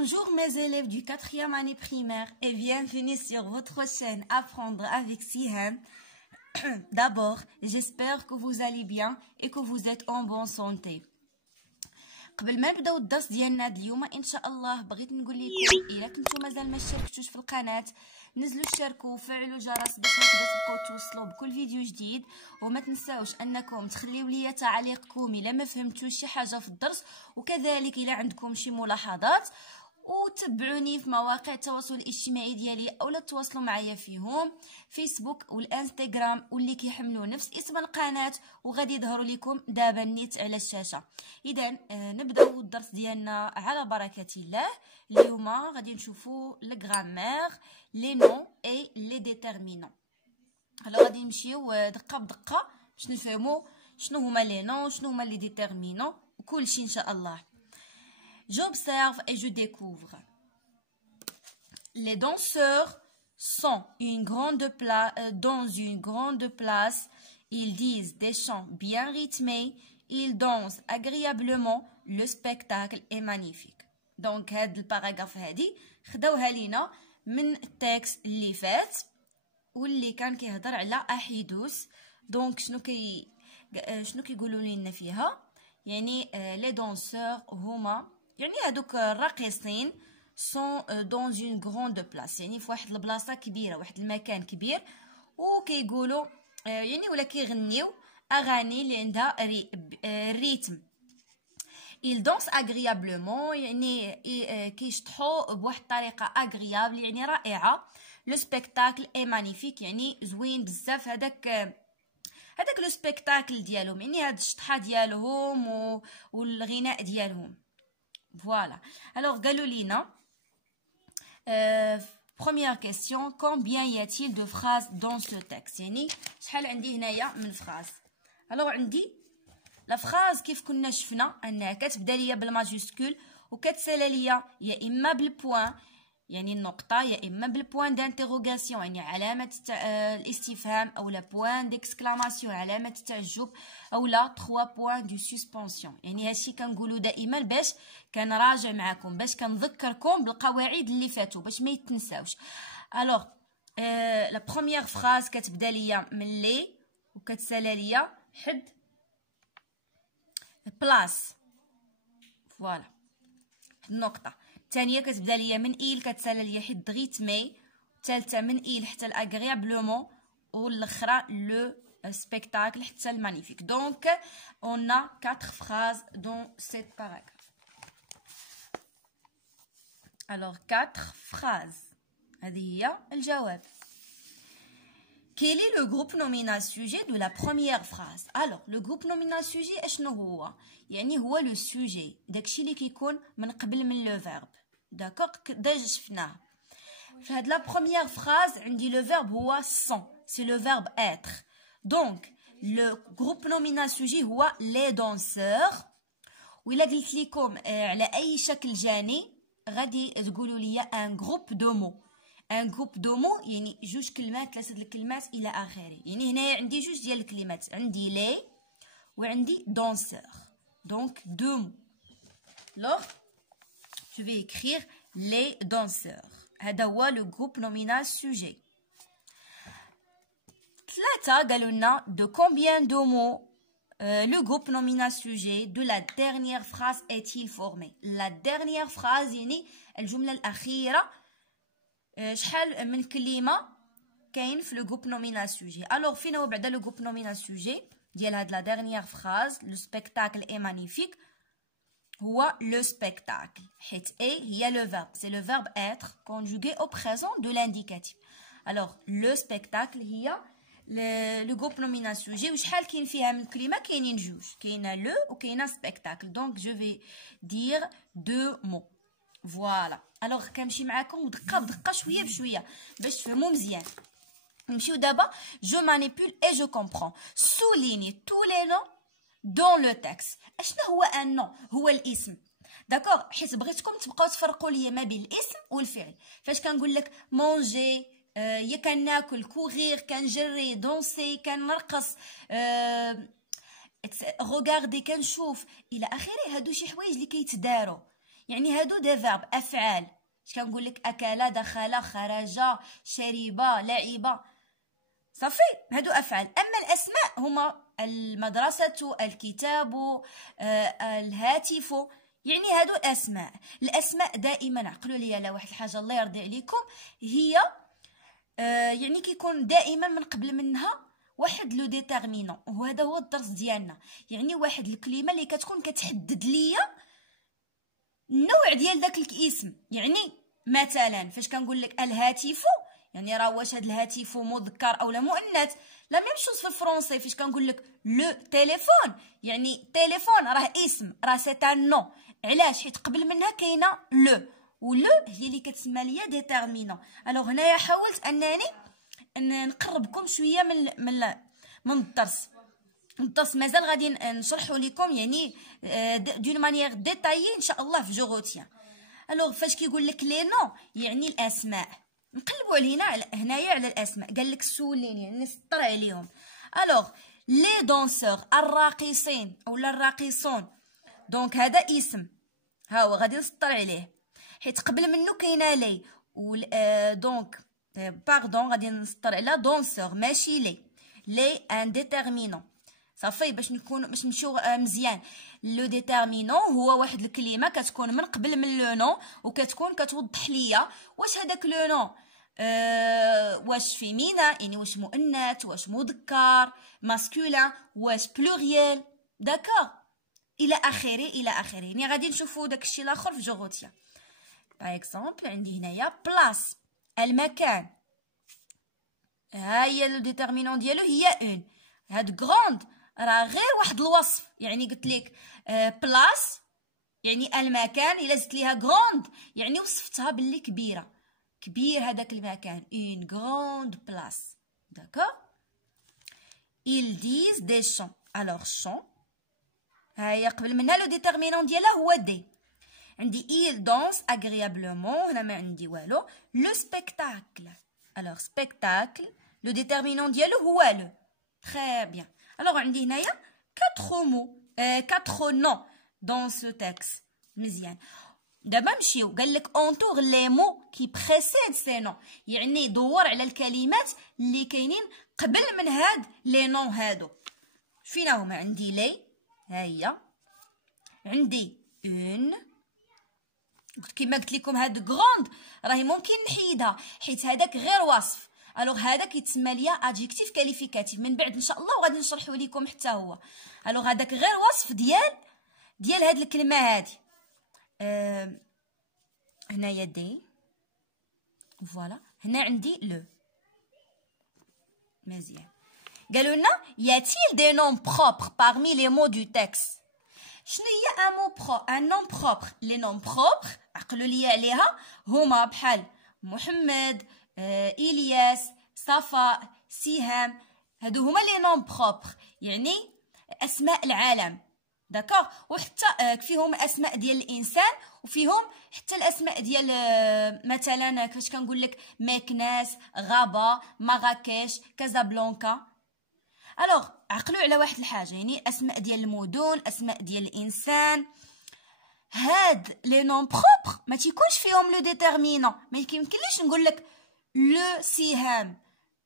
Bonjour mes élèves du 4e année primaire et bienvenue sur votre chaîne Apprendre avec Sihan. D'abord, j'espère que vous allez bien et que vous êtes en bonne santé. قبل ما نبداو الدرس ديالنا اليوم ان شاء الله بغيت نقول لكم الا كنتو مازال ما شاركتوش في القناه نزلوا اشتركوا وفعلوا الجرس باش تبقاو توصلوا بكل فيديو جديد، وما تنساوش انكم تخليو لي تعليقكم الا ما فهمتوش شي حاجه في الدرس، وكذلك الا عندكم شي ملاحظات، وتابعوني في مواقع التواصل الاجتماعي ديالي اولا تواصلوا معايا فيهم فيسبوك والانستغرام واللي كيحملوا نفس اسم القناه وغادي يظهروا لكم دابا النيت على الشاشه. اذا نبداو الدرس ديالنا على بركه الله. اليوم غادي نشوفوا الغرامير لي نون اي لي ديتيرمينون. الو غادي نمشيو دقه بدقه باش نفهموا شنو هما لي نون شنو هما لي ديتيرمينون وكلشي ان شاء الله. J'observe et je découvre. Les danseurs sont dans une grande place. Ils disent des chants bien rythmés. Ils dansent agréablement. Le spectacle est magnifique. Donc, هاد الباراغراف هادي خداوها لينا من التكست اللي فات واللي كان كيهضر على احيدوس. دونك شنو كيقولوا لنا فيها؟ يعني لي دانسور هما يعني هادوك الراقصين سون دون اون غروند بلاص، يعني في واحد البلاصه كبيره، واحد المكان كبير، وكيقولوا يعني ولا كيغنيو اغاني اللي عندها الريتم. ils dansent agréablement يعني كيشطحوا بواحد الطريقه اغريابل يعني رائعه. لو سبيكتاكل اي مانيفيك يعني زوين بزاف. هذاك لو سبيكتاكل ديالهم يعني هاد الشطحه ديالهم والغناء ديالهم. Voilà. Alors, Galolina, première question, combien y a-t-il de phrases dans ce texte? يعني شحال عندي هنايا من فراز. Alors عندي لا فراز كيف كنا شفنا انها كتبدا ليا بالماجيسكول وكتسالى ليا يا اما بالبوان يعني النقطه، يا اما بالبوان دانتيروغاسيون يعني علامه الاستفهام، او لا بوان ديكسكلاماسيون علامه التعجب، او لا 3 بوان دو سسبونسيون. يعني هادشي كنقولوا دائما باش كنراجع معكم، باش كنذكركم بالقواعد اللي فاتوا باش ما يتنساوش. الوغ لا بروميير فراز كتبدا ليا من لي وكتسالى ليا حد بلاص، فوالا النقطه. الثانيه كتبدا ليا من ايل كتسالى ليا حد غيتمي، الثالثه من ايل حتى الاغريابلومون، والاخرى لو spectacle حتى المانيفيك. دونك on a 4 phrases dans cette paragraphe. alors 4 phrases هذه هي الجواب. Quel est le groupe nominal sujet de la première phrase? Alors le groupe nominal sujet اشنو هو؟ يعني هو لو سوجي، داكشي اللي كيكون من قبل من لو فيرب. داكوغ ديجا شفناه في هاد لا بروميير فراز. عندي لو فيرب هو سون، سي لو فيرب اتر. دونك لو جروب نومينال سوجي هو لي دانسور. وإلا قلت لكم على اي شكل جاني غادي تقولوا لي ان جروب دو مو. ان جروب دو مو يعني جوج كلمات، 3 الكلمات الى اخره. يعني هنايا عندي جوج ديال الكلمات، عندي لي وعندي دانسور. donc deux mots. Alors je vais écrire les danseurs. هذا هو le groupe nominal sujet. 3 قالوا لنا de combien de mots le groupe nominal sujet de la dernière phrase est-il formé? la dernière phrase يعني الجملة الأخيرة شحال من كلمة كاين في le groupe nominal sujet. alors فين هو بعدا le groupe nominal sujet ديال هاد لا dernière phrase le spectacle est magnifique؟ هو le spectacle حيت اي هي le verbe، c'est le verbe être conjugué au présent de l'indicatif. alors le spectacle هي le groupe nominal sujet. وشحال كاين فيها من كلمه؟ كاينين جوج، كاينه لو وكاينه spectacle. donc je vais dire 2 mots. فوالا. alors كنمشي معاكم دقه بدقه شويه بشويه باش تفهموا مزيان. نمشيو دابا جو مانيبول اي جو كومبرون. سوليني تو لي نون دون لو تكست. اشنو هو ان نون؟ هو الاسم. داكوغ، حيت بغيتكم تبقاو تفرقوا لي ما بين الاسم والفعل. فاش كنقول لك مونجي يا كناكل، كوغير كنجري، دونسي كنرقص، روغاردي كنشوف الى اخره، هادو شي حوايج اللي كيتداروا. يعني هادو دي فيرب افعال. اش كنقول لك؟ اكل، دخل، خرج، شرب، لعب، صافي، هادو افعال. اما الاسماء هما المدرسه، الكتاب، الهاتف، يعني هادو اسماء. الاسماء دائما عقلوا لي على واحد الحاجه الله يرضي عليكم، هي يعني كيكون دائما من قبل منها واحد لو ديتيرمينون، وهذا هو الدرس ديالنا. يعني واحد الكلمه اللي كتكون كتحدد ليا النوع ديال داك الاسم. يعني مثلا فاش كنقول لك الهاتف، يعني راه واش هاد الهاتف مذكر او لا مؤنث؟ لا ميم شوز في الفرنسي فاش كنقول لك لو تيليفون، يعني تليفون راه اسم، راه سي ان نو. علاش؟ حيت قبل منها كاينه لو، ولو هي اللي كتسمى ليا ديتيرمينون. الوغ هنايا حاولت انني نقربكم شويه من الدرس مازال غادي نشرحو لكم يعني دون مانيير ديتايي ان شاء الله في جوغوتيان. الوغ فاش كيقول لك لي نو يعني الاسماء، نقلبوا علينا هنايا على الاسماء. قال لك السولين يعني نسطر عليهم. الوغ لي دونسور، الراقصين اولا الراقصون، دونك هذا اسم، ها هو غادي نسطر عليه حيت قبل منه كاينه لي دونك باردون غادي نسطر على دونسور ماشي لي ان ديتيرمينون. صافي باش نمشيو مزيان. لو ديتيرمينون هو واحد الكلمه كتكون من قبل من لو نو، وكتكون كتوضح ليا واش هذاك لو نو واش فيمينا يعني واش مؤنث، واش مذكر ماسكولين، واش بلوريال، داكور الى اخره الى اخره. يعني غادي نشوفوا داكشي الاخر في جوغوتيا. باغ اكزومبل عندي هنايا بلاص، المكان، ها هي لو ديتيرمينون ديالو هي اون. هاد غروند راه غير واحد الوصف، يعني قلت لك بلاص يعني المكان، الا زدت ليها غروند يعني وصفتها باللي كبيره، كبير هذاك المكان، اون غروند بلاص، داكور. ils disent des chants. alors chant ها هي قبل منها لو ديتيرمينون ديالها هو دي. عندي il danse agréablement، هنا ما عندي والو. لو سبيكتاكل، alors spectacle لو ديتيرمينون ديالو هو لو. très bien. alors عندي هنايا 4 mots 4 noms dans ce texte. مزيان. دابا نمشيو، قال لك اونتور لي مو كي بريسيد سي نون، يعني دور على الكلمات اللي كاينين قبل من هاد لي نون هادو. فينا هما؟ عندي لي، ها هي، عندي اون، كما قلت لكم هاد غروند راهي ممكن نحيدها حيت هذاك غير وصف. الوغ هذا كيتسمى ليا ادجيكتيف كاليفيكاتيف، من بعد ان شاء الله وغادي نشرحو لكم حتى هو. الوغ هذاك غير وصف ديال هاد الكلمه هادي. هنايا دي، فوالا، هنا عندي لو. مزيان. قالوا لنا ياتيل دي نون بروبر parmi les mots du texte. شنو هي ان مو ان نون بروبر؟ لي نون بروبر عقلوا لي عليها هما بحال محمد، الياس، صفاء، سهام، هادو هما لي نون بروبر يعني اسماء العالم، داكوغ. وحتى فيهم اسماء ديال الانسان، وفيهم حتى الاسماء ديال مثلا كاش كنقول لك مكناس، غابه، مراكش، كازابلانكا. الوغ عقلوا على واحد الحاجه، يعني اسماء ديال المدن، اسماء ديال الانسان، هاد لي نون بروبر ما تيكونش فيهم لو ديتيرمينون. ما يمكنليش نقول لك لو سهام،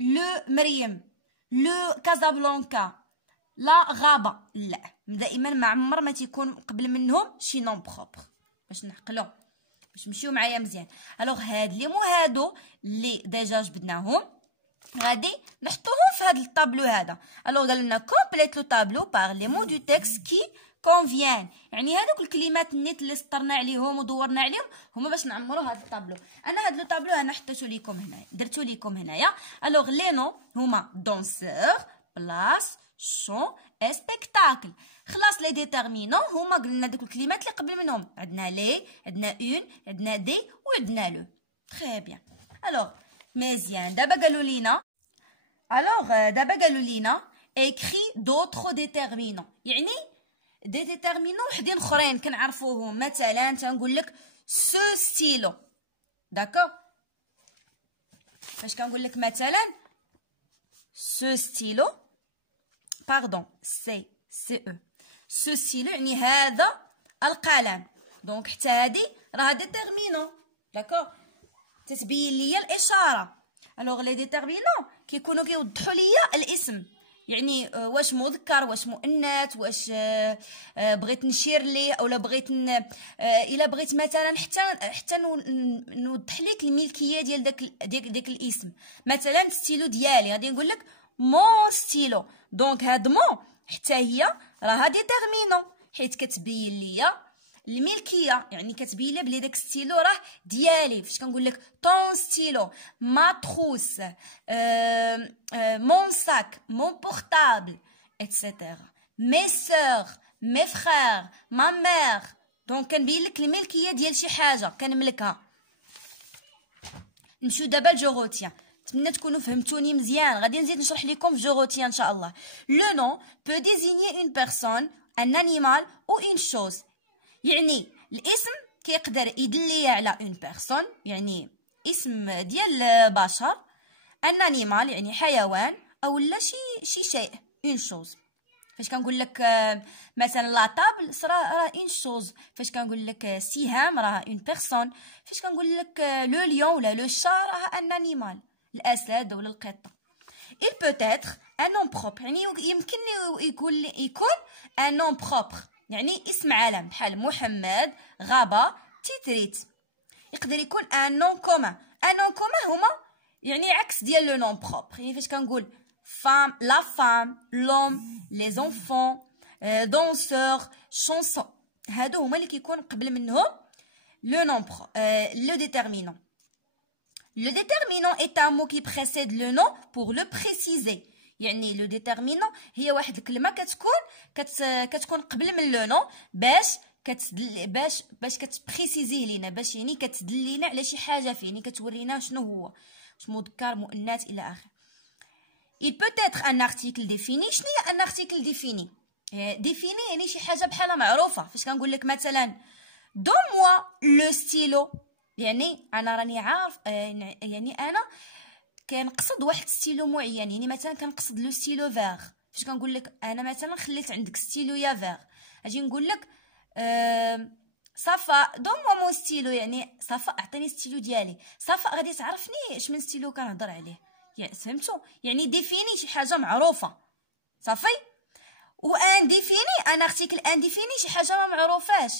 لو مريم، لو كازابلانكا، لا غابه، لا، دائما ما عمر ما تيكون قبل منهم شي نون بروبر. باش نعقلوا، باش نمشيو معايا مزيان. الوغ هاد لي مو هادو اللي ديجا جبدناهم غادي نحطوهم في هاد الطابلو هذا. الوغ قال لنا كومبليت لو طابلو بار لي مو دو تكست كي كونفيان، يعني هذوك الكلمات النيت اللي سطرنا عليهم ودورنا عليهم هما باش نعمروا هذا الطابلو. انا هذا الطابلو انا حطيتو لكم هنايا، درتو لكم هنايا. الوغ لي نو هما دونسور، بلاص، شون، سبيكتاكل. خلاص لي ديتيرمينون هما قلنا دوك الكلمات اللي قبل منهم، عندنا لي، عندنا اون، عندنا دي، وعندنا لو. تري بيان. الوغ مزيان. دابا قالوا لينا écrit d'autres déterminants، يعني دي ديتيرمينون وحدين اخرين كنعرفوهم. مثلا تنقول لك سو ستيلو، داكوغ. فاش كنقول لك مثلا سو ستيلو، باردون سي او، سو ستيلو يعني هذا القلم، دونك حتى هادي راه ديتيرمينون. داكوغ، تتبين ليا الاشاره. الوغ لي ديتيرمينون كيكونوا كيوضحوا ليا الاسم، يعني واش مذكر واش مؤنث، واش بغيت نشير ليه اولا بغيت الا بغيت مثلا حتى نوضح لك الملكيه ديال داك الاسم. مثلا ستيلو ديالي غادي نقول لك مون ستيلو، دونك هاد مون حتى هي راها ديتيرمينون حيت كتبين ليا الملكيه، يعني كتبين لي بلي داك ستيلو راه ديالي. فاش كنقول لك طون ستيلو، ما تروس، مون ساك، مون بورطابل ايتترا، مي سور، مي فخير، ما مير. دونك كنبين لك الملكيه ديال شي حاجه كنملكها. نمشيو دابا لجوغوتيان. نتمنى تكونوا فهمتوني مزيان. غادي نزيد نشرح لكم في جوغوتيان ان شاء الله. لو نون peut désigner une personne, un animal ou une chose. يعني الاسم كيقدر يدل على اون بيرسون، يعني اسم ديال بشر، ان انيمال يعني حيوان، او لا شي شيء، اون شوز. فاش كنقول لك مثلا لا طابل راه اون شوز. فاش كنقول لك سهام راه اون بيرسون. فاش كنقول لك لو ليون ولا لو شا راه ان انيمال، الاسد ولا القطه. il peut être un nom propre، يعني يمكن يكون un nom propre، يعني اسم علم بحال محمد، غابة، تيتريت. يقدر يكون ان نون كومان. ان نون كومان هما يعني عكس ديال لو نون بروبر. يعني فاش كنقول فام، لا فام، لوم، لي زونفون، دونسور، شونسون، هادو هما اللي كيكون قبل منهم لو نون لو ديتيرمينون. Le déterminant est un mot qui précède le nom pour le préciser. يعني لو ديتيرمينون هي واحد الكلمه كتكون قبل من لو نون باش كتبريسيزيه لينا، باش يعني كتدلينا على شي حاجه فيه، يعني كتورينا شنو هو، واش مذكر مؤنث الى اخره. il peut être un article défini. شنو هي ان ارتيكل ديفيني؟ ديفيني يعني شي حاجه بحال معروفه. فاش كنقول لك مثلا دون موا لو ستيلو، يعني انا راني عارف، يعني انا كنقصد واحد ستيلو معين. يعني مثلا كنقصد لو ستيلو فيغ. فاش كنقول لك انا مثلا خليت عندك ستيلو يا فيغ، اجي نقول لك صفا دون مو مون ستيلو، يعني صفا اعطيني ستيلو ديالي. صفا غادي تعرفني اش من ستيلو كنهضر عليه. يعني فهمتوا؟ يعني ديفيني شي حاجه معروفه صافي. و ان ديفيني ان ارتيكل ان ديفيني شي حاجه ما معروفاش.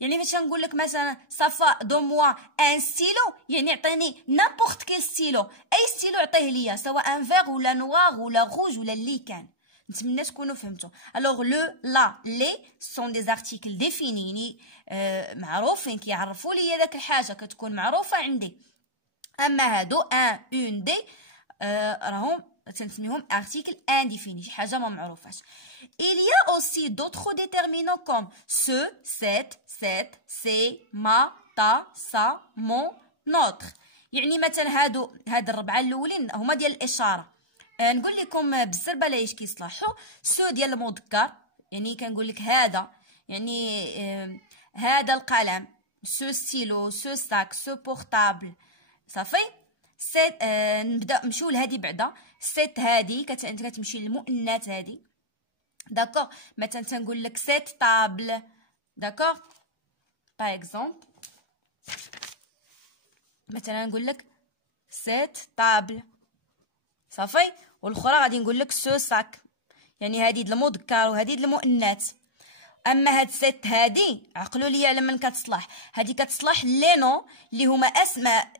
يعني فاش نقول لك مثلا صفا دون موا ان ستيلو، يعني عطيني نابورت كيل ستيلو، اي ستيلو عطيه ليا، سواء ان فيغ ولا نوار ولا روج ولا اللي كان. نتمنى تكونوا فهمتوا. الوغ لو، لا، لي سون دي زارتيكل ديفيني، معروفين كيعرفوا ليا داك الحاجه كتكون معروفه عندي. اما هادو ان، اون، دي راهم تنسميهم article indéfini، شي حاجه ما معروفاش. il y a aussi d'autres déterminants comme ce, cette, c'est, ma, ta, ça, mon, notre. يعني مثلا هاد الربعه الاولين هما ديال الاشاره. نقول لكم بالزربه لايش كيصلحوا. سو ديال المذكر، يعني كنقول لك هذا، يعني هذا القلم، سو ستيلو، سو ساك، سو بورطابل، صافي. سيت نبدا نمشيو لهادي بعدا. سيت هادي كتمشي للمؤنث هادي، داكوغ. مثلا تنقول لك سيت طابل، داكوغ. باغ اكزومبل مثلا نقول لك سيت طابل، صافي. والاخرى غادي نقول لك سو ساك، يعني هادي د المذكر وهادي د المؤنث. اما هاد سيت هادي عقلوا لي على من كتصلح. هادي كتصلح لي نو اللي هما اسماء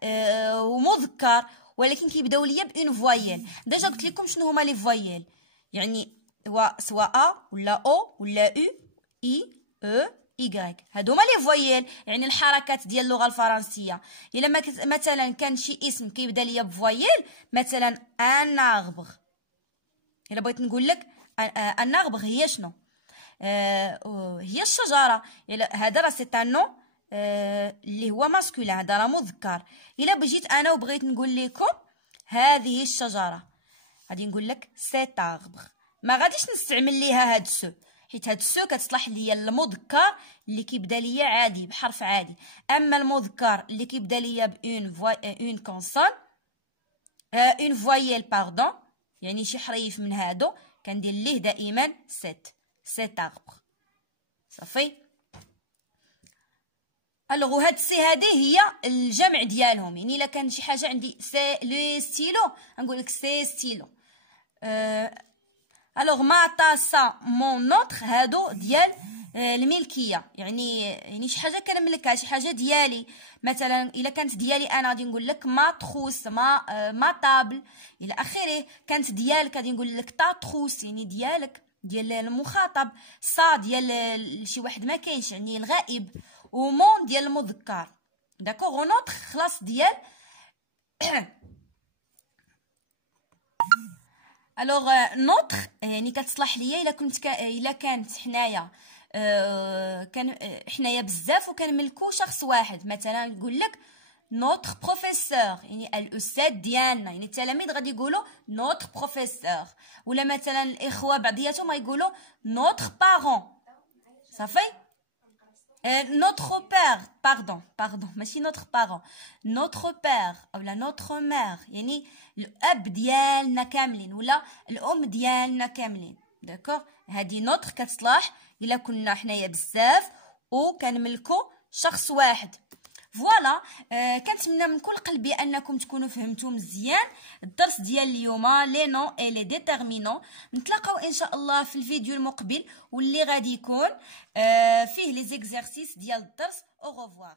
ومذكر ولكن كيبداو ليا بون فويل. ديجا قلت لكم شنو هما لي فويل، يعني سواء ا ولا او ولا او اي او ايغريك، هادو هما لي فويل، يعني الحركات ديال اللغه الفرنسيه. الا مثلا كان شي اسم كيبدا ليا بفويل، مثلا ان اربغ، الا بغيت نقول لك ان اربغ هي شنو، هي الشجره. هذا راه سي ان نو اللي هو ماسكولين، هذا راه مذكر. الا بجيت انا وبغيت نقول لكم هذه الشجره، غادي نقول لك سي اربغ. ما غاديش نستعمل ليها هاد سو، حيت هاد سو كتصلح ليا المذكر اللي كيبدا ليا عادي بحرف عادي. اما المذكر اللي كيبدا ليا اون كونسون، اون فويل باردون، يعني شي حريف من هادو كندير ليه دائما سيت اربغ، صافي. الوغ وهاد سي هذه هي الجمع ديالهم، يعني الا كان شي حاجه عندي سي لو ستيلو نقول لك سي ستيلو. الوغ ما طاسا مون نوتر هادو ديال الملكيه، يعني شي حاجه كنملكها، شي حاجه ديالي. مثلا الا كانت ديالي انا غادي نقول لك ما تروس، ما طابل الى اخره. كانت ديالك غادي نقول لك تا تروس، يعني ديالك ديال المخاطب. صا ديال شي واحد ما كاينش، يعني الغائب. ومون ديال المذكر. داكوغ. ونوتر خلاص ديال الوغ نوتر يعني كتصلح ليا الا كانت حنايا حنايا بزاف وكنملكو شخص واحد. مثلا نقول لك نوتر بروفيسور، يعني الاستاذ ديالنا، يعني التلاميذ غادي يقولوا نوتر بروفيسور. ولا مثلا الاخوه بعضياتهم غايقولوا نوتر بارون. صافي. notre père باردون ماشي notre parent. notre père اولا notre mère، يعني الاب ديالنا كاملين ولا الام ديالنا كاملين. داكوغ. هذه نوتر كتصلاح الا كنا حنايا بزاف وكنملكو شخص واحد. فوالا. كنتمنى من كل قلبي انكم تكونوا فهمتوا مزيان الدرس ديال اليوم لي نون اي لي ديتيرمينون. نتلاقاو ان شاء الله في الفيديو المقبل واللي غادي يكون فيه لي زيكزارسيس ديال الدرس. او ريفوار.